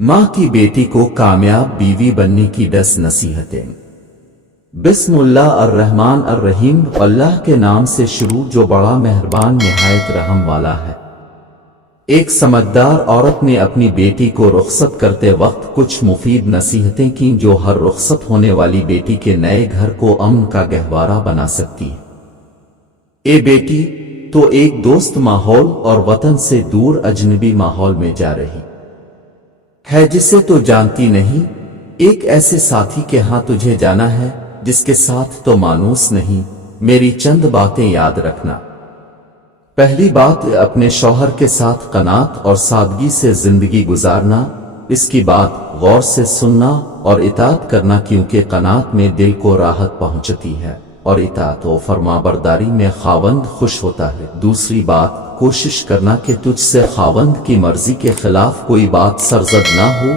माँ की बेटी को कामयाब बीवी बनने की 10 नसीहतें। बिस्मिल्लाह अर्रहमान अर्रहीम। अल्लाह के नाम से शुरू जो बड़ा मेहरबान निहायत रहम वाला है। एक समझदार औरत ने अपनी बेटी को रुखसत करते वक्त कुछ मुफीद नसीहतें की जो हर रुखसत होने वाली बेटी के नए घर को अमन का गहवारा बना सकती है। ए बेटी, तो एक दोस्त माहौल और वतन से दूर अजनबी माहौल में जा रही है जिसे तो जानती नहीं। एक ऐसे साथी के हाथ तुझे जाना है जिसके साथ तो मानूस नहीं। मेरी चंद बातें याद रखना। पहली बात, अपने शौहर के साथ कनात और सादगी से जिंदगी गुजारना। इसकी बात गौर से सुनना और इताअत करना, क्योंकि कनात में दिल को राहत पहुंचती है और इताअत व फरमाबरदारी में खावंद खुश होता है। दूसरी बात, कोशिश करना कि तुझसे खावंद की मर्जी के खिलाफ कोई बात सरजद ना हो।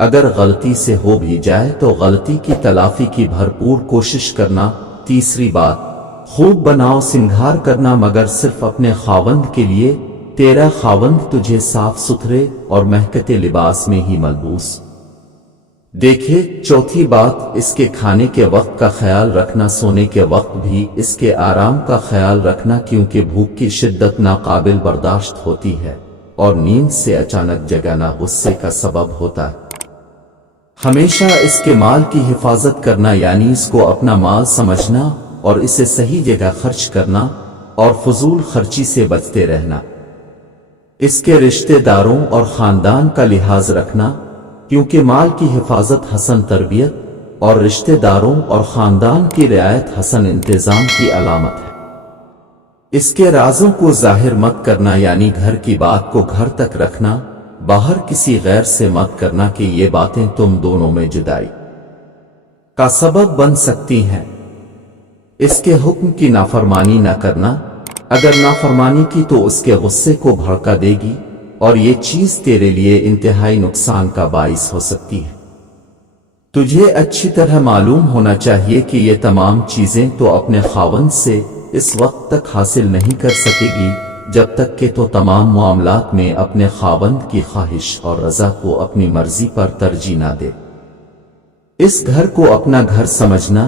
अगर गलती से हो भी जाए तो गलती की तलाफी की भरपूर कोशिश करना। तीसरी बात, खूब बनाव सिंगार करना, मगर सिर्फ अपने खावंद के लिए। तेरा खावंद तुझे साफ सुथरे और महकते लिबास में ही मलबूस देखे। चौथी बात, इसके खाने के वक्त का ख्याल रखना, सोने के वक्त भी इसके आराम का ख्याल रखना, क्योंकि भूख की शिद्दत नाकाबिल बर्दाश्त होती है और नींद से अचानक जगाना गुस्से का सबब होता है। हमेशा इसके माल की हिफाजत करना, यानी इसको अपना माल समझना और इसे सही जगह खर्च करना और फजूल खर्ची से बचते रहना। इसके रिश्तेदारों और खानदान का लिहाज रखना, क्योंकि माल की हिफाजत हसन तरबियत और रिश्तेदारों और खानदान की रियायत हसन इंतजाम की अलामत है। इसके राजों को जाहिर मत करना, यानी घर की बात को घर तक रखना, बाहर किसी गैर से मत करना कि ये बातें तुम दोनों में जुदाई का सबब बन सकती हैं। इसके हुक्म की नाफरमानी न करना। अगर नाफरमानी की तो उसके गुस्से को भड़का देगी और ये चीज तेरे लिए इंतहाई नुकसान का बाइस हो सकती है। तुझे अच्छी तरह मालूम होना चाहिए कि ये तमाम चीजें तो अपने खावंद से इस वक्त तक हासिल नहीं कर सकेगी जब तक कि तो तमाम मामलात में अपने खावंद की ख्वाहिश और रजा को अपनी मर्जी पर तरजीह ना दे। इस घर को अपना घर समझना,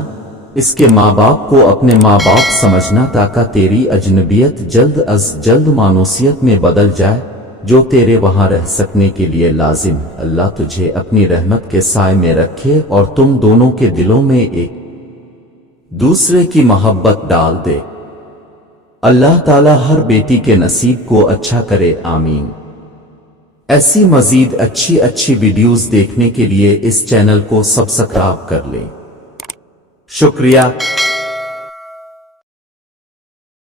इसके माँ बाप को अपने माँ बाप समझना, ताकि तेरी अजनबियत जल्द अज जल्द मानूसियत में बदल जाए जो तेरे वहां रह सकने के लिए लाजिम। अल्लाह तुझे अपनी रहमत के साए में रखे और तुम दोनों के दिलों में एक दूसरे की मोहब्बत डाल दे। अल्लाह ताला हर बेटी के नसीब को अच्छा करे, आमीन। ऐसी मजीद अच्छी वीडियोस देखने के लिए इस चैनल को सब्सक्राइब कर लें। शुक्रिया।